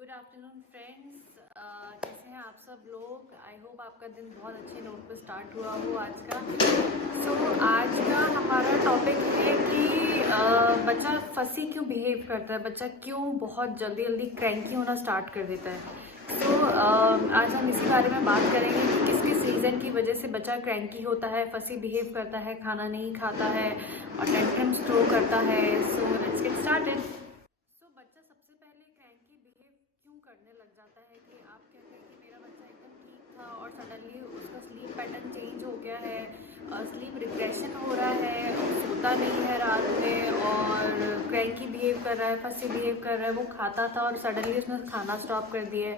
Good afternoon friends. कैसे हैं आप सब लोग। आई होप आपका दिन बहुत अच्छे नोट पे स्टार्ट हुआ हो आज का। आज का हमारा टॉपिक है कि बच्चा फसी क्यों बिहेव करता है, बच्चा क्यों बहुत जल्दी जल्दी क्रैंकी होना स्टार्ट कर देता है। आज हम इसी बारे में बात करेंगे कि किस किस रीज़न की वजह से बच्चा क्रैंकी होता है, फसी बिहेव करता है, खाना नहीं खाता है और टेंट्रम्स थ्रो करता है। So let's get started. बच्चा सबसे पहले क्रैंकी बिहेव क्यों करने लग जाता है कि आप कहते हैं कि मेरा बच्चा एकदम ठीक था और सडनली उसका स्लीप पैटर्न चेंज हो गया है, स्लीप रिग्रेशन हो रहा है, सोता नहीं है रात में और क्रैंकी बिहेव कर रहा है, फंसी बिहेव कर रहा है। वो खाता था और सडनली उसने खाना स्टॉप कर दिया है।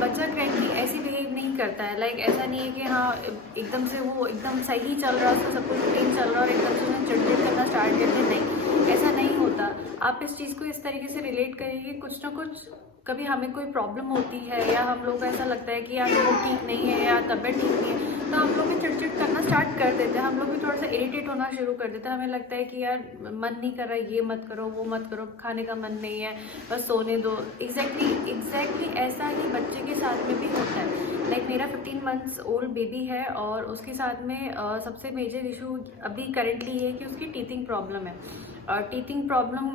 बच्चा क्रैंकी ऐसे बिहेव नहीं करता है। ऐसा नहीं है कि हाँ एकदम से वो एकदम सही चल रहा है, उसका सब कुछ रूटीन चल रहा है और एकदम से उसने चिड़चिड़ करना स्टार्ट कर दिया। नहीं, ऐसा नहीं होता। आप इस चीज़ को इस तरीके से रिलेट करेंगे, कुछ ना कुछ कभी हमें कोई प्रॉब्लम होती है या हम लोग को ऐसा लगता है कि यार वो ठीक नहीं है या तबीयत ठीक नहीं है, तो हम लोग भी चिड़चिड़ करना स्टार्ट कर देते हैं। हम लोग भी थोड़ा सा इरिटेट होना शुरू कर देते हैं। हमें लगता है कि यार मन नहीं कर रहा है, ये मत करो, वो मत करो, खाने का मन नहीं है, बस सोने दो। एग्जैक्टली ऐसा ही बच्चे के साथ में भी होता है। मेरा 15 मंथ्स ओल्ड बेबी है और उसके साथ में सबसे मेजर इशू अभी करेंटली ये है कि उसकी टीथिंग प्रॉब्लम है। Teething problem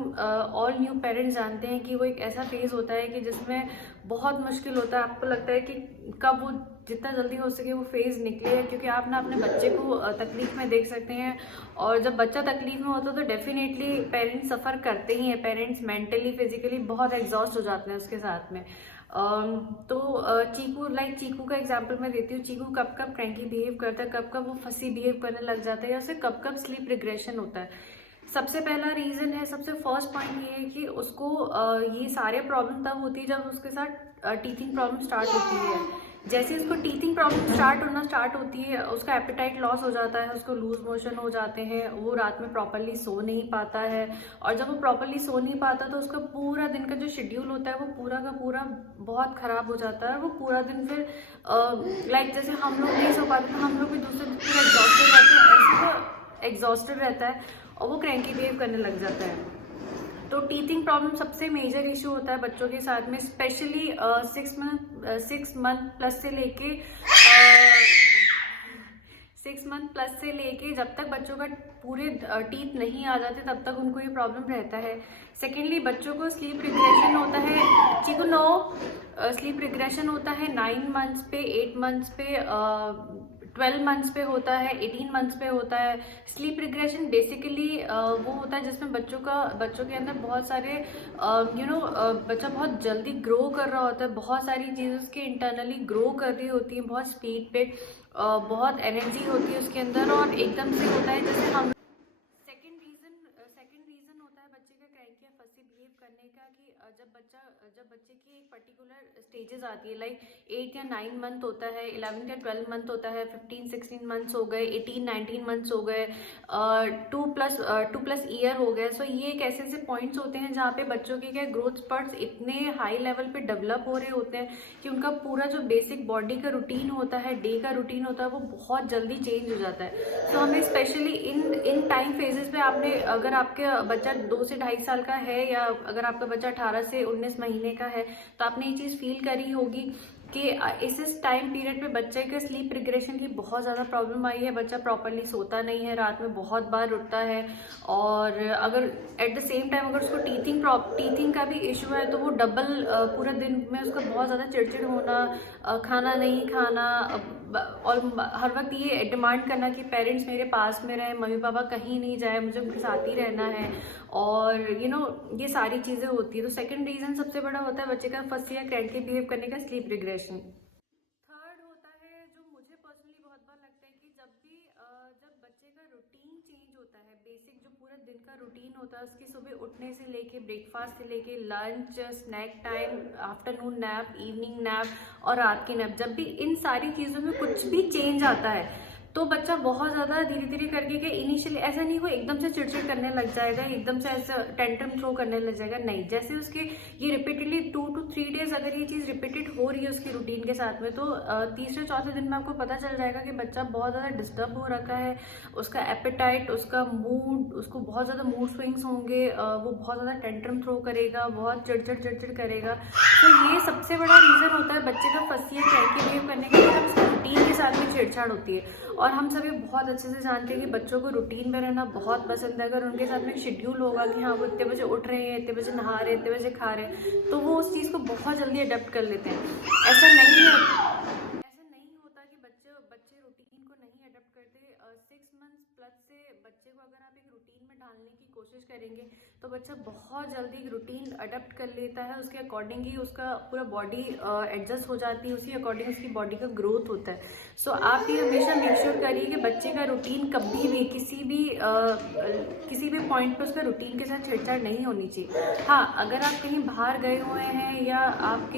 all new parents जानते हैं कि वो एक ऐसा फेज़ होता है कि जिसमें बहुत मुश्किल होता है। आपको लगता है कि कब वो जितना जल्दी हो सके वो फेज़ निकले, क्योंकि आप ना अपने बच्चे को तकलीफ़ में देख सकते हैं और जब बच्चा तकलीफ़ में होता है तो डेफिनेटली पेरेंट्स सफ़र करते ही हैं। पेरेंट्स मेंटली फिजिकली बहुत एग्जॉस्ट हो जाते हैं उसके साथ में। चीकू का एग्जांपल मैं देती हूँ। चीकू कब कब क्रैंकी बिहेव करता है, कब कब वो फंसी बिहेव करने लग जाता है या उसे कब कब स्लीप रिग्रेशन होता है। सबसे पहला रीज़न है, सबसे फर्स्ट पॉइंट ये है कि उसको ये सारे प्रॉब्लम तब होती है जब उसके साथ टीथिंग प्रॉब्लम स्टार्ट होती है। जैसे उसको टीथिंग प्रॉब्लम स्टार्ट होती है, उसका एपेटाइट लॉस हो जाता है, उसको लूज मोशन हो जाते हैं, वो रात में प्रॉपरली सो नहीं पाता है और जब वो प्रॉपरली सो नहीं पाता तो उसका पूरा दिन का जो शेड्यूल होता है वो पूरा का पूरा बहुत ख़राब हो जाता है। वो पूरा दिन फिर जैसे हम लोग नहीं सो पाते तो हम लोग भी दूसरे दिन पूरा एग्जॉस्टेड रहते हैं, ऐसे वो एग्जॉस्टेड रहता है और वो क्रैंकी बिहेव करने लग जाता है। तो टीथिंग प्रॉब्लम सबसे मेजर इशू होता है बच्चों के साथ में, स्पेशली 6 मंथ प्लस से लेके 6 मंथ प्लस से लेके जब तक बच्चों का पूरे टीथ नहीं आ जाते तब तक उनको ये प्रॉब्लम रहता है। सेकेंडली बच्चों को स्लीप रिग्रेशन होता है। चिकू नो, स्लीप रिग्रेशन होता है 9 मंथ्स पे, 8 मंथ्स पे, 12 मंथ्स पे होता है, 18 मंथ्स पे होता है। स्लीप रिग्रेशन बेसिकली वो होता है जिसमें बच्चों के अंदर बहुत सारे बच्चा बहुत जल्दी ग्रो कर रहा होता है, बहुत सारी चीज़ें उसके इंटरनली ग्रो कर रही होती हैं बहुत स्पीड पे, बहुत एनर्जी होती है उसके अंदर और एकदम से होता है जैसे हम। सेकंड रीज़न होता है बच्चे का क्रैंकी या फंसी बिहेव करने का कि जब बच्चे की एक पर्टिकुलर स्टेजेस आती है, 8 या 9 मंथ होता है, 11 या 12 मंथ होता है, 15-16 मंथ्स हो गए, 18-19 मंथ्स हो गए, 2+ ईयर हो गए। सो ये एक ऐसे ऐसे पॉइंट्स होते हैं जहाँ पे बच्चों के क्या ग्रोथ स्पर्ट्स इतने हाई लेवल पे डेवलप हो रहे होते हैं कि उनका पूरा जो बेसिक बॉडी का रूटीन होता है, डे का रूटीन होता है, वो बहुत जल्दी चेंज हो जाता है। तो हमें स्पेशली इन टाइम फेजेस पे अगर आपके बच्चा 2 से 2.5 साल का है या अगर आपका बच्चा 18 से 19 महीने का है तो आपने ये चीज़ फील करी होगी कि इस टाइम पीरियड पे बच्चे के स्लीप रिग्रेशन की बहुत ज़्यादा प्रॉब्लम आई है। बच्चा प्रॉपरली सोता नहीं है, रात में बहुत बार उठता है और अगर एट द सेम टाइम अगर उसको टीथिंग का भी इशू है तो वो डबल पूरा दिन में उसका बहुत ज़्यादा चिड़चिड़ होना, खाना नहीं खाना और हर वक्त ये डिमांड करना कि पेरेंट्स मेरे पास में रहें, मम्मी पापा कहीं नहीं जाए, मुझे उनके साथ ही रहना है और ये सारी चीज़ें होती है। तो सेकंड रीज़न सबसे बड़ा होता है बच्चे का फंसी या क्रैंकी बिहेव करने का, स्लीप रिग्रेशन। थर्ड होता है जो मुझे पर्सनली बहुत बार लगता है कि जब बच्चे का रूटीन चेंज होता है, बेसिक जो पूरा दिन का रूटीन होता है उसकी सुबह उठने से लेके ब्रेकफास्ट से लेके lunch, snack time, afternoon nap, evening nap और रात की नैप, जब भी इन सारी चीज़ों में कुछ भी चेंज आता है तो बच्चा बहुत ज़्यादा धीरे धीरे करके कि इनिशियली ऐसा नहीं वो एकदम से चिड़चिड़ करने लग जाएगा, एकदम से ऐसा टेंट्रम थ्रो करने लग जाएगा, नहीं। जैसे उसके ये रिपीटेडली 2 to 3 डेज अगर ये चीज़ रिपीटेड हो रही है उसकी रूटीन के साथ में, तो तीसरे चौथे दिन में आपको पता चल जाएगा कि बच्चा बहुत ज़्यादा डिस्टर्ब हो रखा है, उसका एपेटाइट, उसका मूड, उसको बहुत ज़्यादा मूड स्विंग्स होंगे, वो बहुत ज़्यादा टेंट्रम थ्रो करेगा, बहुत चिड़चिड़ करेगा। तो ये सबसे बड़ा रीज़न होता है बच्चे का फर्स्ट ईयर क्रैंकी बिहेव करने के लिए, उसकी रूटीन के साथ में छेड़छाड़ होती है। और हम सभी बहुत अच्छे से जानते हैं कि बच्चों को रूटीन में रहना बहुत पसंद है। अगर उनके साथ में एक शेड्यूल होगा कि हाँ वो इतने बजे उठ रहे हैं, इतने बजे नहा रहे हैं, इतने बजे खा रहे हैं, तो वो उस चीज़ को बहुत जल्दी अडेप्ट कर लेते हैं। ऐसा नहीं होता कि बच्चे रूटीन को नहीं अडेप्ट करते। 6 मंथ्स प्लस से बच्चे को अगर आप एक रूटीन में डालने की कोशिश करेंगे तो बच्चा बहुत जल्दी एक रूटीन अडेप्ट कर लेता है, उसके अकॉर्डिंग ही उसका पूरा बॉडी एडजस्ट हो जाती है, उसी अकॉर्डिंग उसकी बॉडी का ग्रोथ होता है। सो आप ये हमेशा मेक श्योर करिए कि बच्चे का रूटीन कभी भी किसी भी पॉइंट पे उसका रूटीन के साथ छेड़छाड़ नहीं होनी चाहिए। हाँ, अगर आप कहीं बाहर गए हुए हैं या आप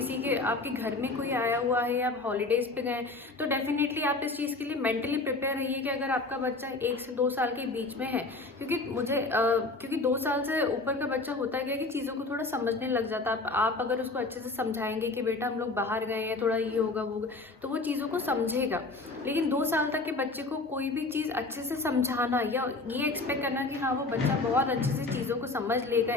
आपके घर में कोई आया हुआ है या आप हॉलीडेज पे गए, तो डेफिनेटली आप इस चीज़ के लिए मेंटली प्रिपेयर रहिए कि अगर आपका बच्चा 1 से 2 साल के बीच में है, क्योंकि 2 साल से ऊपर का बच्चा होता है कि चीज़ों को थोड़ा समझने लग जाता है। आप अगर उसको अच्छे से समझाएंगे कि बेटा हम लोग बाहर गए हैं, थोड़ा ये होगा वो होगा, तो वो चीज़ों को समझेगा। लेकिन 2 साल तक के बच्चे को कोई भी चीज़ अच्छे से समझाना या ये एक्सपेक्ट करना कि हाँ वो बच्चा बहुत अच्छे से चीज़ों को समझ लेगा,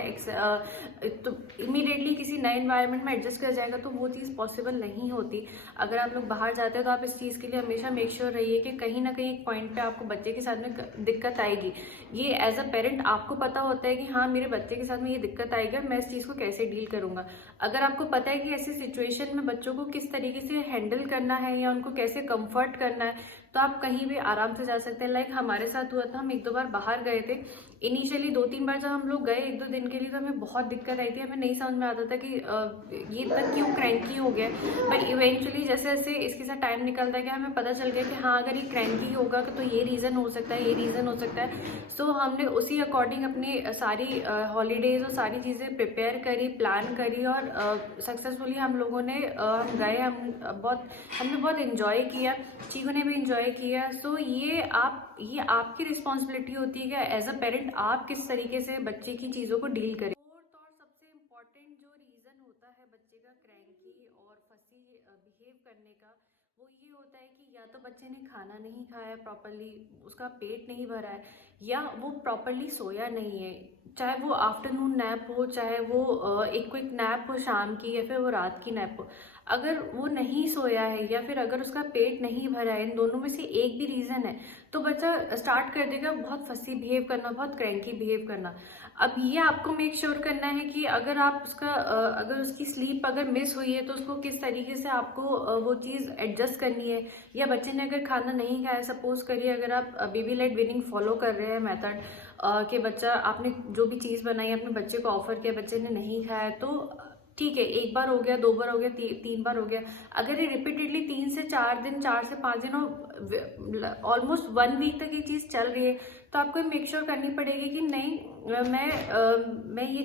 तो इमीडिएटली किसी नए एनवायरनमेंट में एडजस्ट कर जाएगा, तो वो चीज़ पॉसिबल नहीं होती। अगर आप लोग बाहर जाते हैं तो आप इस चीज़ के लिए हमेशा मेक श्योर रहिए कि कहीं ना कहीं एक पॉइंट पे आपको बच्चे के साथ में दिक्कत आएगी। ये एज अ पेरेंट आपको पता होता है कि हाँ मेरे बच्चे के साथ में ये दिक्कत आएगी और मैं इस चीज़ को कैसे डील करूँगा। अगर आपको पता है कि ऐसी सिचुएशन में बच्चों को किस तरीके से हैंडल करना है या उनको कैसे कंफर्ट करना है, तो आप कहीं भी आराम से जा सकते हैं। लाइक हमारे साथ हुआ था, हम 1-2 बार बाहर गए थे। इनिशियली 2-3 बार जब हम लोग गए 1-2 दिन के लिए, तो हमें बहुत दिक्कत आई थी, हमें नहीं समझ में आता था कि ये इतना क्यों क्रैंकी हो गया। बट इवेंचुअली जैसे जैसे इसके साथ टाइम निकलता है कि हमें पता चल गया कि हाँ अगर ये क्रैंकी होगा तो ये रीज़न हो सकता है, ये रीज़न हो सकता है। सो हमने उसी अकॉर्डिंग अपनी सारी हॉलीडेज़ और सारी चीज़ें प्रिपेयर करी, प्लान करी और सक्सेसफुली हम लोगों ने हम गए, हमने बहुत इन्जॉय किया, चीकू ने भी इन्जॉय किया। सो ये आपकी रिस्पॉन्सिबिलिटी होती है कि एज अ पेरेंट आप किस तरीके से बच्चे की चीज़ों को डील करें। फोर्थ और सबसे इम्पॉर्टेंट जो रीज़न होता है बच्चे का क्रैंकी और फंसी बिहेव करने का, वो ये होता है कि या तो बच्चे ने खाना नहीं खाया प्रॉपरली, उसका पेट नहीं भरा है, या वो प्रॉपरली सोया नहीं है। चाहे वो आफ्टरनून नैप हो, चाहे वो एक क्विक नैप हो शाम की, या फिर वो रात की नैप हो, अगर वो नहीं सोया है या फिर अगर उसका पेट नहीं भरा है, इन दोनों में से एक भी रीज़न है, तो बच्चा स्टार्ट कर देगा बहुत फसी बिहेव करना, बहुत क्रैंकी बिहेव करना। अब ये आपको मेक श्योर करना है कि अगर उसकी स्लीप अगर मिस हुई है तो उसको किस तरीके से आपको वो चीज़ एडजस्ट करनी है। या बच्चे ने अगर खाना नहीं खाया, सपोज करिए अगर आप बेबी लेड वीनिंग फॉलो कर रहे हैं मेथड कि बच्चा, आपने जो भी चीज़ बनाई अपने बच्चे को ऑफर किया, बच्चे ने नहीं खाया, तो ठीक है, 1 बार हो गया, 2 बार हो गया, 3 बार हो गया। अगर ये रिपीटेडली 3 से 4 दिन, 4 से 5 दिन और ऑलमोस्ट 1 वीक तक ये चीज़ चल रही है, तो आपको मेक श्योर करनी पड़ेगी कि नहीं, मैं ये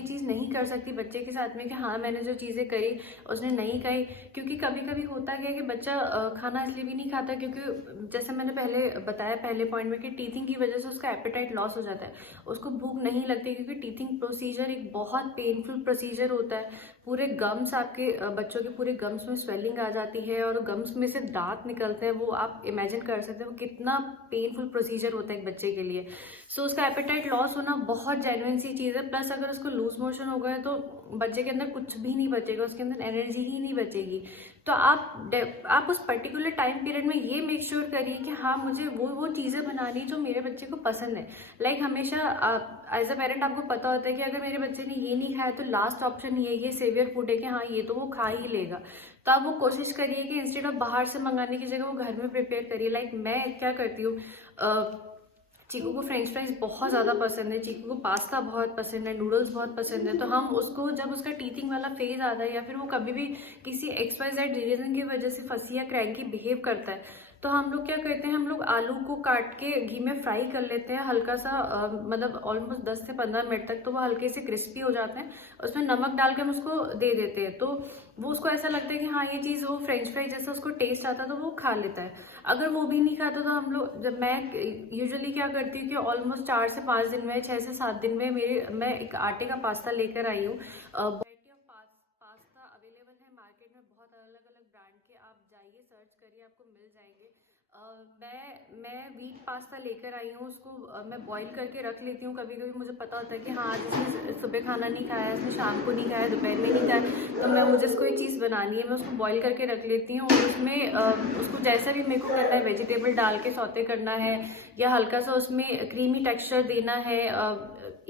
चीज़ नहीं कर सकती बच्चे के साथ में कि हाँ मैंने जो चीज़ें करी उसने नहीं खाई। क्योंकि कभी कभी होता है कि बच्चा खाना इसलिए भी नहीं खाता क्योंकि जैसे मैंने पहले बताया पहले पॉइंट में कि टीथिंग की वजह से उसका एपेटाइट लॉस हो जाता है, उसको भूख नहीं लगती, क्योंकि टीथिंग प्रोसीजर एक बहुत पेनफुल प्रोसीजर होता है। पूरे गम्स, आपके बच्चों के पूरे गम्स में स्वेलिंग आ जाती है और गम्स में से दांत निकलते हैं, वो आप इमेजिन कर सकते हो कितना पेनफुल प्रोसीजर होता है एक बच्चे के लिए। सो उसका एपेटाइट लॉस होना बहुत जेन्युइन सी चीज़ है। प्लस अगर उसको लूज मोशन हो गए तो बच्चे के अंदर कुछ भी नहीं बचेगा, उसके अंदर एनर्जी ही नहीं बचेगी। तो आप उस पर्टिकुलर टाइम पीरियड में ये मेक श्योर करिए कि हाँ मुझे वो चीज़ें बनानी जो मेरे बच्चे को पसंद है। लाइक हमेशा एज अ पेरेंट आपको पता होता है कि अगर मेरे बच्चे ने ये नहीं खाया तो लास्ट ऑप्शन ये सेवियर फूड है कि हाँ ये तो वो खा ही लेगा। तो आप वो कोशिश करिए कि इंस्टेड ऑफ बाहर से मंगाने की जगह वो घर में प्रिपेयर करिए। लाइक मैं क्या करती हूँ, चीकू को फ्रेंच फ्राइज बहुत ज़्यादा पसंद है, चीकू को पास्ता बहुत पसंद है, नूडल्स बहुत पसंद है। तो हम उसको जब उसका टीथिंग वाला फेज आता है या फिर वो कभी भी किसी XYZ रीजन की वजह से फंसी या क्रैंकी बिहेव करता है, तो हम लोग क्या करते हैं, हम लोग आलू को काट के घी में फ्राई कर लेते हैं हल्का सा, मतलब ऑलमोस्ट 10 से 15 मिनट तक, तो वो हल्के से क्रिस्पी हो जाते हैं। उसमें नमक डाल के हम उसको दे देते हैं, तो वो उसको ऐसा लगता है कि हाँ ये चीज़, वो फ्रेंच फ्राई जैसा उसको टेस्ट आता है, तो वो खा लेता है। अगर वो भी नहीं खाता तो हम लोग, जब मैं यूजुअली क्या करती हूँ कि ऑलमोस्ट 4 से 5 दिन में, 6 से 7 दिन में मैं एक आटे का पास्ता लेकर आई हूँ। वैरायटी ऑफ पास्ता अवेलेबल है मार्केट में, बहुत अलग अलग ब्रांड के, आप जाइए सर्च करिए आपको मिल जाएंगे। मैं व्हीट पास्ता लेकर आई हूँ, उसको मैं बॉईल करके रख लेती हूँ। कभी कभी मुझे पता होता है कि हाँ आज इसने सुबह खाना नहीं खाया, इसने शाम को नहीं खाया, दोपहर में नहीं खाया, तो मुझे इसको एक चीज़ बनानी है, मैं उसको बॉईल करके रख लेती हूँ। और उसमें उसको जैसा भी मेरे को करना है, वेजिटेबल डाल के सौते करना है, या हल्का सा उसमें क्रीमी टेक्सचर देना है,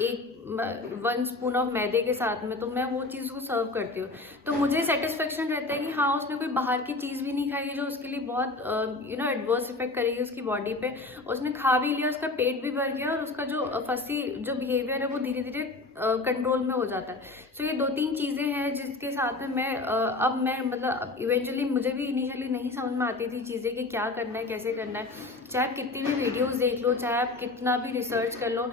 1 स्पून ऑफ मैदे के साथ में, तो मैं वो चीज़ को सर्व करती हूँ। तो मुझे सेटिस्फेक्शन रहता है कि हाँ उसने कोई बाहर की चीज़ भी नहीं खाई जो उसके लिए बहुत एडवर्स इफेक्ट करेगी उसकी बॉडी पे। उसने खा भी लिया, उसका पेट भी भर गया, और उसका जो फसी जो बिहेवियर है वो धीरे धीरे कंट्रोल में हो जाता है। सो ये 2-3 चीज़ें हैं जिसके साथ में मैं मतलब इवेंचुअली, मुझे भी इनिशियली नहीं समझ में आती थी चीज़ें कि क्या करना है, कैसे करना है। चाहे आप कितनी भी वीडियोस देख लो, चाहे आप कितना भी रिसर्च कर लो,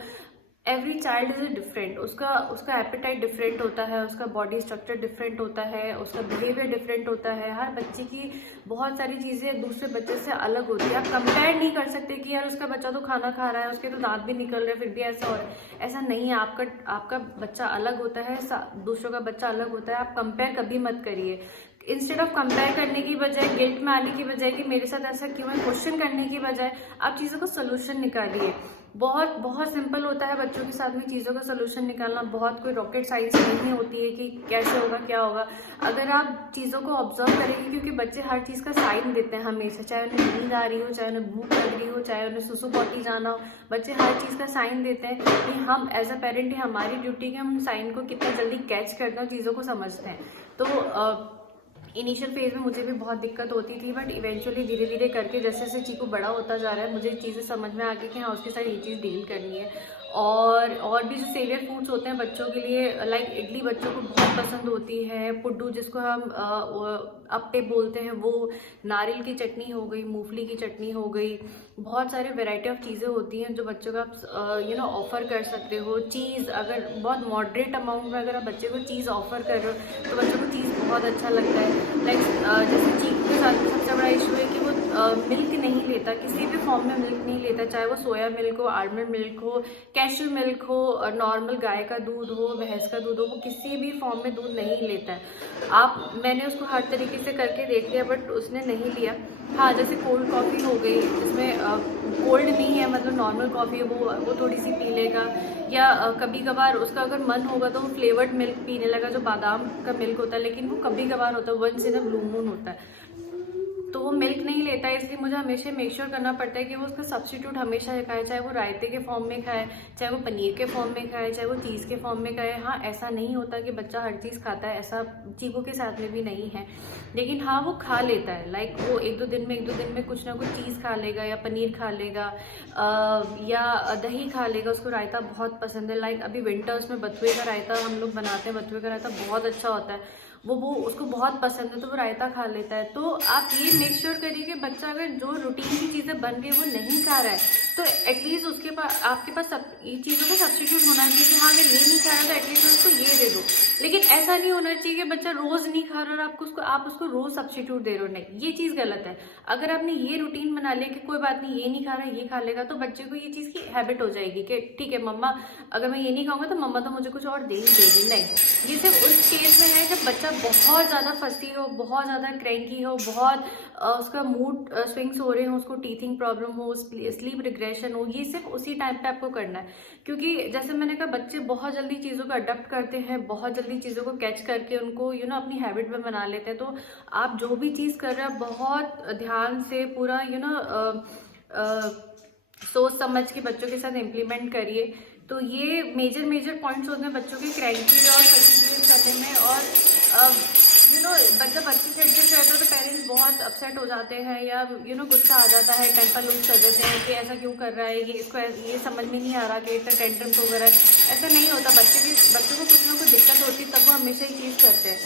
एवरी चाइल्ड इज डिफरेंट। उसका एपेटाइट डिफरेंट होता है, उसका बॉडी स्ट्रक्चर डिफरेंट होता है, उसका बिहेवियर डिफरेंट होता है। हर बच्चे की बहुत सारी चीज़ें दूसरे बच्चे से अलग होती है। आप कंपेयर नहीं कर सकते कि यार उसका बच्चा तो खाना खा रहा है, उसके तो दांत भी निकल रहे हैं, फिर भी ऐसा हो रहा है। ऐसा नहीं है, आपका बच्चा अलग होता है, दूसरों का बच्चा अलग होता है। आप कंपेयर कभी मत करिए। इंस्टेड ऑफ कंपेयर करने की बजाय, गिल्ट में आने की बजाय कि मेरे साथ ऐसा क्यों है, क्वेश्चन करने की बजाय आप चीज़ों का सोल्यूशन निकालिए। बहुत बहुत सिंपल होता है बच्चों के साथ में चीज़ों का सोल्यूशन निकालना, बहुत कोई रॉकेट साइंस नहीं होती है कि कैसे होगा क्या होगा। अगर आप चीज़ों को ऑब्जर्व करेंगे, क्योंकि बच्चे हर चीज़ का साइन देते हैं हमेशा, चाहे उन्हें नींद आ रही हो, चाहे उन्हें भूख लग रही हो, चाहे उन्हें सुसु पॉटी जाना हो, बच्चे हर चीज़ का साइन देते हैं। कि हम एज अ पेरेंट, हमारी ड्यूटी है हम साइन को कितना जल्दी कैच करते हैं, चीज़ों को समझते हैं। तो इनिशियल फेज में मुझे भी बहुत दिक्कत होती थी, बट इवेंचुअली धीरे धीरे करके जैसे जैसे चीकू बड़ा होता जा रहा है, मुझे चीज़ें समझ में आ गई कि हाँ उसके साथ ये चीज़ डील करनी है। और भी जो सेवियर फूड्स होते हैं बच्चों के लिए, लाइक इडली बच्चों को बहुत पसंद होती है, पुड्डू जिसको हम अप्पे बोलते हैं, वो, नारियल की चटनी हो गई, मूंगफली की चटनी हो गई, बहुत सारे वैरायटी ऑफ चीज़ें होती हैं जो बच्चों को आप ऑफ़र कर सकते हो। चीज़ अगर बहुत मॉडरेट अमाउंट में अगर आप बच्चे को चीज़ ऑफ़र कर रहे हो तो बच्चों को चीज़ बहुत अच्छा लगता है। लाइक जैसे चीकू के साथ सबसे बड़ा इशू है कि वो मिल्क नहीं लेता, किसी भी फॉर्म में मिल्क नहीं लेता, चाहे वो सोया मिल्क हो, आलमंड मिल्क हो, कैश्यू मिल्क हो, नॉर्मल गाय का दूध हो, भैंस का दूध हो, वो किसी भी फॉर्म में दूध नहीं लेता है। मैंने उसको हर तरीके से करके देख लिया बट उसने नहीं लिया। हाँ, जैसे कोल्ड कॉफ़ी हो गई, जिसमें कोल्ड नहीं है, मतलब नॉर्मल कॉफ़ी है, वो थोड़ी सी पी लेगा। या कभी कभार उसका अगर मन होगा तो वो फ्लेवर्ड मिल्क पीने लगा, जो बादाम का मिल्क होता है, लेकिन वो कभी कभार होता है, once in a blue moon होता है, तो वो मिल्क नहीं लेता है। इसलिए मुझे हमेशा मेक श्योर करना पड़ता है कि वो उसका सब्स्टिट्यूट हमेशा खाए, चाहे वो रायते के फॉर्म में खाए, चाहे वो पनीर के फॉर्म में खाए, चाहे वो चीज़ के फॉर्म में खाए। हाँ, ऐसा नहीं होता कि बच्चा हर चीज़ खाता है, ऐसा चीकू के साथ में भी नहीं है, लेकिन हाँ वो खा लेता है। लाइक वो एक दो दिन में कुछ ना कुछ चीज़ खा लेगा, या पनीर खा लेगा, या दही खा लेगा। उसको रायता बहुत पसंद है। लाइक अभी विंटर्स में बथुए का रायता हम लोग बनाते हैं, बथुए का रायता बहुत अच्छा होता है, वो उसको बहुत पसंद है, तो वो रायता खा लेता है। तो आप ये मेक श्योर करिए कि बच्चा अगर जो रूटीन की चीज़ें बन रही है वो नहीं खा रहा है, तो एटलीस्ट उसके पास, आपके पास ये चीज़ों का सब्स्टिट्यूट होना चाहिए कि हाँ अगर ये नहीं खा रहा तो एटलीस्ट उसको ये दे दो। लेकिन ऐसा नहीं होना चाहिए कि बच्चा रोज़ नहीं खा रहा और आप उसको रोज़ सब्स्टिट्यूट दे रहे हो। नहीं, ये चीज़ गलत है। अगर आपने ये रूटीन बना लिया कि कोई बात नहीं, ये नहीं खा रहा ये खा लेगा, तो बच्चे को ये चीज़ की हैबिट हो जाएगी कि ठीक है मम्मा, अगर मैं ये नहीं खाऊंगा तो मम्मा तो मुझे कुछ और दे ही देगी। नहीं, ये सिर्फ उस केस में है जब बच्चा बहुत ज़्यादा फंसी हो, बहुत ज़्यादा क्रैंकी हो, बहुत उसका मूड स्विंग्स हो रहे हो, उसको टीथिंग प्रॉब्लम हो, स्लीप रिग्रेशन हो, ये सिर्फ उसी टाइम पे आपको करना है। क्योंकि जैसे मैंने कहा, बच्चे बहुत जल्दी चीज़ों को अडॉप्ट करते हैं, बहुत जल्दी चीज़ों को कैच करके उनको अपनी हैबिट में बना लेते हैं। तो आप जो भी चीज़ कर रहे हैं बहुत ध्यान से, पूरा सोच समझ के बच्चों के साथ इम्प्लीमेंट करिए। तो ये मेजर पॉइंट्स होते हैं बच्चों के क्रैंकी और फैसिलिटेट करने में। और बच्चा बच्चे चिड़चिड़ करते हैं तो पेरेंट्स बहुत अपसेट हो जाते हैं, या गुस्सा आ जाता है, टेम्पर लूज कर देते हैं कि ऐसा क्यों कर रहा है, ये समझ में नहीं आ रहा कि इतना टेंट्रम्स हो रहा है। ऐसा नहीं होता, बच्चों को कुछ ना कुछ दिक्कत होती है तब वो हमेशा ही चीज़ करते हैं।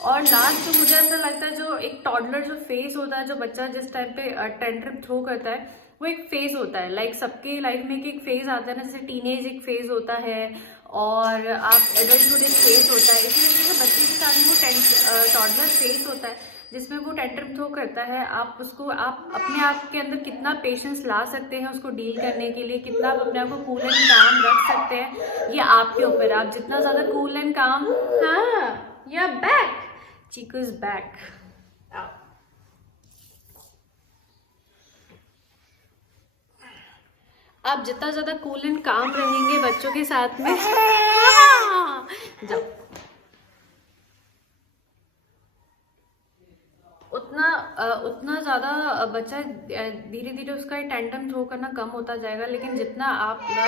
और लास्ट तो मुझे ऐसा लगता है जो एक टॉडलर जो फेज होता है, जो बच्चा जिस टाइम पे टेंट्रम थ्रो करता है, वो एक फेज होता है। लाइक सबके लाइफ में एक फेज आता है ना, जैसे टीनेज एक फेज होता है और आप एडल्टहुड एक फेज होता है। इसी तरीके से बच्चे के साथ वो टॉडलर फेज होता है जिसमें वो टेंट्रम थ्रो करता है। आप उसको, आप अपने आप के अंदर कितना पेशेंस ला सकते हैं उसको डील करने के लिए, कितना आप अपने आप को कूल एंड काम रख सकते हैं, ये आपके ऊपर है। आप जितना ज़्यादा कूल एंड काम, हाँ, you are back, Cheeku is back. आप जितना ज्यादा कूल एंड काम रहेंगे बच्चों के साथ में, जब उतना ज़्यादा बच्चा धीरे धीरे उसका टेंडम थ्रो करना कम होता जाएगा। लेकिन जितना आप तो आज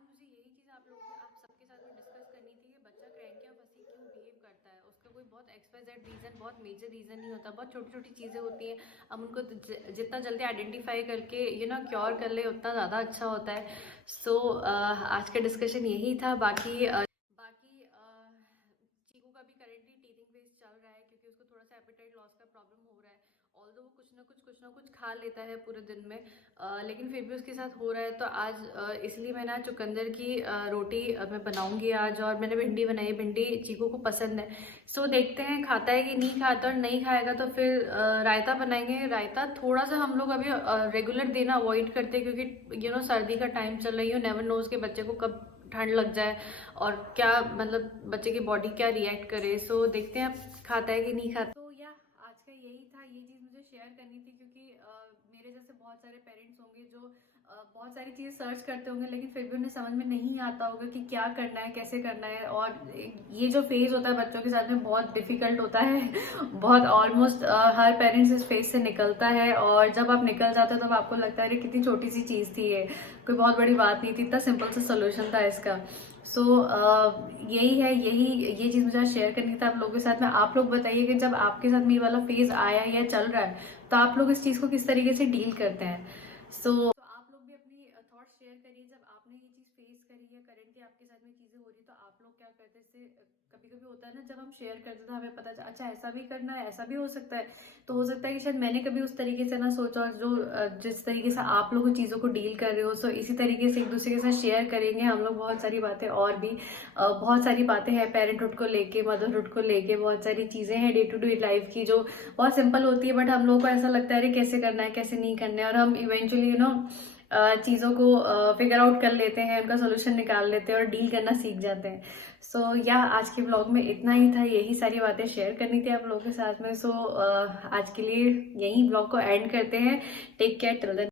मुझे यही चीज़ आप सबके साथ में डिस्कस करनी थी कि बच्चा क्रैंकी या फंसी क्यों बिहेव करता है। उसका कोई बहुत एक्सवाइजेड रीज़न, बहुत मेजर रीज़न नहीं होता, बहुत छोटी छोटी चीज़ें होती हैं। हम उनको जितना जल्दी आइडेंटिफाई करके क्योर कर ले उतना ज़्यादा अच्छा होता है। सो आज का डिस्कशन यही था। बाकी चीकू का भी करेंटली टीथिंग फेज चल रहा है क्योंकि उसको थोड़ा सा एपेटाइट लॉस का प्रॉब्लम हो रहा है। ऑल्दो वो कुछ ना कुछ खा लेता है पूरे दिन में, लेकिन फिर भी उसके साथ हो रहा है। तो आज इसलिए मैंने आज चुकंदर की रोटी मैं बनाऊंगी आज, और मैंने भिंडी बनाई। भिंडी चीकू को पसंद है। सो देखते हैं खाता है कि नहीं खाता, और नहीं खाएगा तो फिर रायता बनाएंगे। रायता थोड़ा सा हम लोग अभी रेगुलर देना अवॉइड करते हैं क्योंकि सर्दी का टाइम चल रही है। नेवर नोज के बच्चे को कब ठंड लग जाए और क्या मतलब बच्चे की बॉडी क्या रिएक्ट करे। सो देखते हैं अब खाता है कि नहीं खाता। तो या आज का यही था, ये चीज़ मुझे शेयर करनी थी क्योंकि मेरे जैसे बहुत सारे पेरेंट्स होंगे जो बहुत सारी चीज़ सर्च करते होंगे, लेकिन फिर भी उन्हें समझ में नहीं आता होगा कि क्या करना है, कैसे करना है। और ये जो फेज़ होता है बच्चों के साथ में बहुत डिफ़िकल्ट होता है बहुत ऑलमोस्ट हर पेरेंट्स इस फेज से निकलता है, और जब आप निकल जाते हो तब आपको लगता है कि कितनी छोटी सी चीज़ थी ये, कोई बहुत बड़ी बात नहीं थी, इतना सिंपल सा सोल्यूशन था इसका। सो यही है, ये चीज़ मुझे शेयर करनी था आप लोगों के साथ में। आप लोग बताइए कि जब आपके साथ में ये वाला फेज आया या चल रहा है तो आप लोग इस चीज़ को किस तरीके से डील करते हैं। सो आप लोग भी अपनी थॉट्स शेयर करिए, जब आपने ये चीज़ फेस करी है, करेंटली आपके साथ में चीज़ें हो रही तो आप लोग क्या करते हैं। इससे कभी कभी होता है ना, जब हम शेयर करते तो हमें पता अच्छा ऐसा भी करना है, ऐसा भी हो सकता है। तो हो सकता है कि शायद मैंने कभी उस तरीके से ना सोचा, और जो जिस तरीके से आप लोग चीज़ों को डील कर रहे हो, सो इसी तरीके से एक दूसरे के साथ शेयर करेंगे हम लोग बहुत सारी बातें। और भी बहुत सारी बातें हैं पेरेंटहुड को लेके, मदरहुड को लेके, बहुत सारी चीज़ें हैं डे टू डे लाइफ की जो बहुत सिंपल होती है, बट हम लोगों को ऐसा लगता है अरे कैसे करना है, कैसे नहीं करना है, और हम इवेंचुअली चीज़ों को फिगर आउट कर लेते हैं, उनका सोल्यूशन निकाल लेते हैं और डील करना सीख जाते हैं। सो या आज के ब्लॉग में इतना ही था, यही सारी बातें शेयर करनी थी आप लोगों के साथ में। सो आज के लिए यही ब्लॉग को एंड करते हैं। Take care till then.